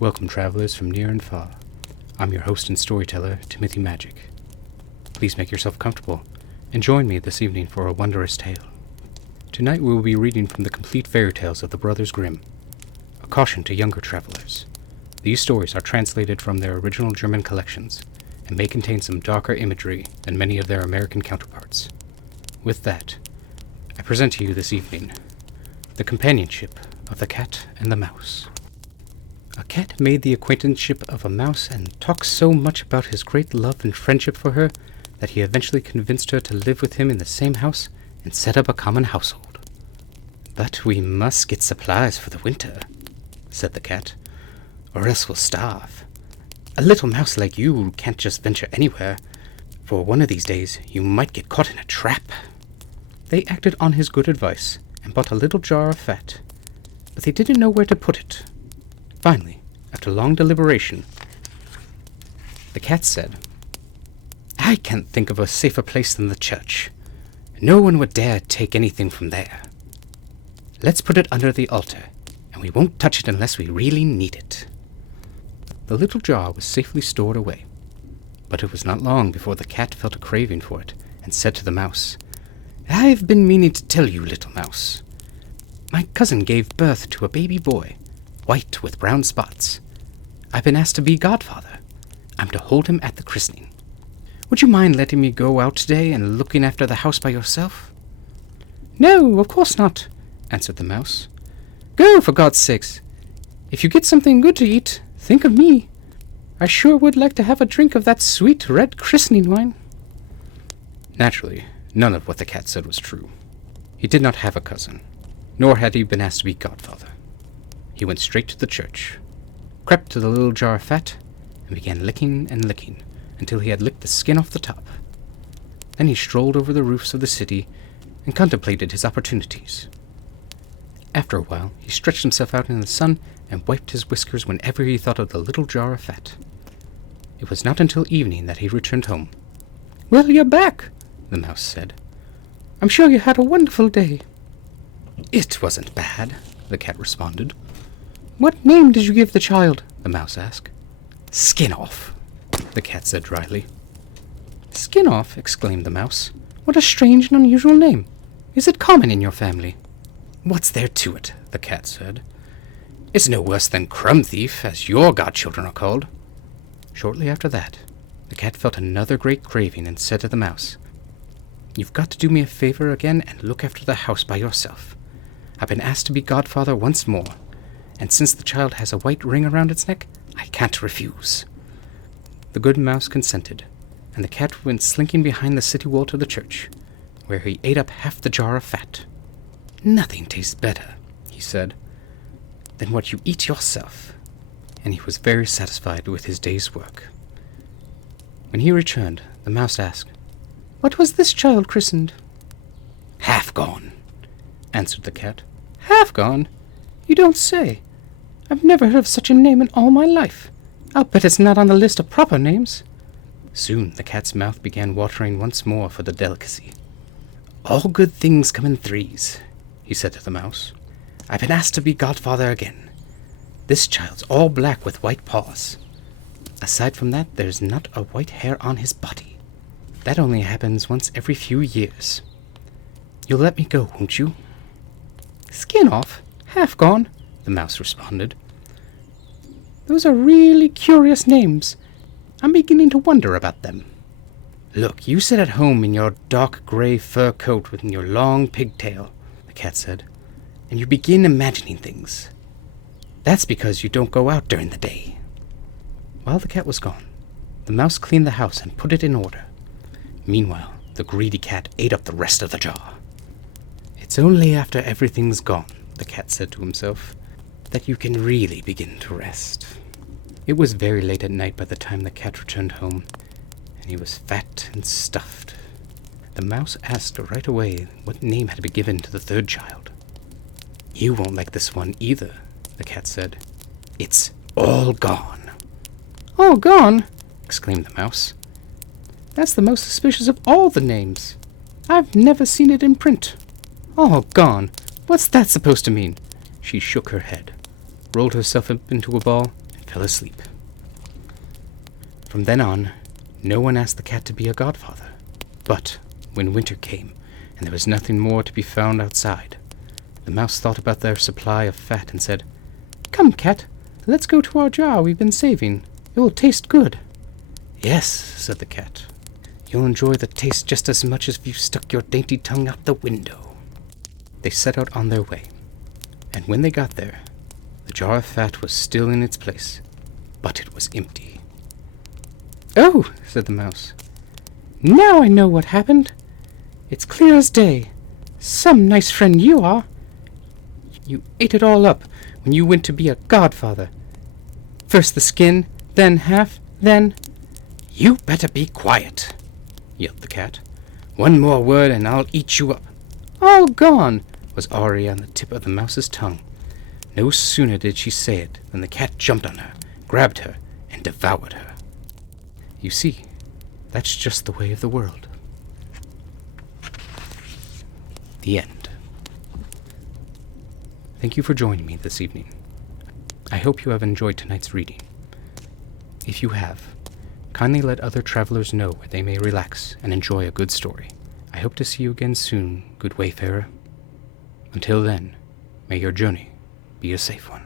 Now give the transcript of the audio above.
Welcome, travelers from near and far. I'm your host and storyteller, Timothy Majik. Please make yourself comfortable and join me this evening for a wondrous tale. Tonight we will be reading from the complete fairy tales of the Brothers Grimm. A caution to younger travelers. These stories are translated from their original German collections and may contain some darker imagery than many of their American counterparts. With that, I present to you this evening the Companionship of the Cat and the Mouse. A cat made the acquaintanceship of a mouse and talked so much about his great love and friendship for her that he eventually convinced her to live with him in the same house and set up a common household. "But we must get supplies for the winter," said the cat, "or else we'll starve. A little mouse like you can't just venture anywhere, for one of these days you might get caught in a trap." They acted on his good advice and bought a little jar of fat, but they didn't know where to put it. Finally, after long deliberation, the cat said, "I can't think of a safer place than the church. No one would dare take anything from there. Let's put it under the altar, and we won't touch it unless we really need it." The little jar was safely stored away, but it was not long before the cat felt a craving for it and said to the mouse, "I've been meaning to tell you, little mouse. My cousin gave birth to a baby boy, white with brown spots. I've been asked to be godfather. I'm to hold him at the christening. Would you mind letting me go out today and looking after the house by yourself?" "No, of course not," answered the mouse. "Go, for God's sakes. If you get something good to eat, think of me. I sure would like to have a drink of that sweet red christening wine." Naturally, none of what the cat said was true. He did not have a cousin, nor had he been asked to be godfather. He went straight to the church, crept to the little jar of fat, and began licking and licking until he had licked the skin off the top. Then he strolled over the roofs of the city and contemplated his opportunities. After a while, he stretched himself out in the sun and wiped his whiskers whenever he thought of the little jar of fat. It was not until evening that he returned home. "Well, you're back," the mouse said. "I'm sure you had a wonderful day." "It wasn't bad," the cat responded. "What name did you give the child?" the mouse asked. "Skin off," the cat said dryly. "Skin off?" exclaimed the mouse. "What a strange and unusual name. Is it common in your family?" "What's there to it?" the cat said. "It's no worse than Crumb Thief, as your godchildren are called." Shortly after that, the cat felt another great craving and said to the mouse, "You've got to do me a favor again and look after the house by yourself. I've been asked to be godfather once more, and since the child has a white ring around its neck, I can't refuse." The good mouse consented, and the cat went slinking behind the city wall to the church, where he ate up half the jar of fat. "Nothing tastes better," he said, "than what you eat yourself," and he was very satisfied with his day's work. When he returned, the mouse asked, "What was this child christened?" "Half gone," answered the cat. "Half gone? You don't say. I've never heard of such a name in all my life. I'll bet it's not on the list of proper names." Soon the cat's mouth began watering once more for the delicacy. "All good things come in threes," he said to the mouse. "I've been asked to be godfather again. This child's all black with white paws. Aside from that, there's not a white hair on his body. That only happens once every few years. You'll let me go, won't you?" "Skin off? Half gone?" the mouse responded. "Those are really curious names. I'm beginning to wonder about them." "Look, you sit at home in your dark gray fur coat with your long pigtail," the cat said, "and you begin imagining things. That's because you don't go out during the day." While the cat was gone, the mouse cleaned the house and put it in order. Meanwhile, the greedy cat ate up the rest of the jar. "It's only after everything's gone," the cat said to himself, "that you can really begin to rest." It was very late at night by the time the cat returned home, and he was fat and stuffed. The mouse asked right away what name had been given to the third child. "You won't like this one either," the cat said. "It's all gone." "All gone?" exclaimed the mouse. "That's the most suspicious of all the names. I've never seen it in print. All gone. What's that supposed to mean?" She shook her head, rolled herself up into a ball, and fell asleep. From then on, no one asked the cat to be a godfather. But when winter came, and there was nothing more to be found outside, the mouse thought about their supply of fat and said, "Come, cat, let's go to our jar we've been saving. It will taste good." "Yes," said the cat. "You'll enjoy the taste just as much as if you stuck your dainty tongue out the window." They set out on their way, and when they got there, the jar of fat was still in its place, but it was empty. "Oh," said the mouse, "now I know what happened. It's clear as day. Some nice friend you are. You ate it all up when you went to be a godfather. First the skin, then half, then—" "You better be quiet," yelled the cat. "One more word and I'll eat you up." "All gone," was already on the tip of the mouse's tongue. No sooner did she say it than the cat jumped on her, grabbed her, and devoured her. You see, that's just the way of the world. The end. Thank you for joining me this evening. I hope you have enjoyed tonight's reading. If you have, kindly let other travelers know where they may relax and enjoy a good story. I hope to see you again soon, good wayfarer. Until then, may your journey be a safe one.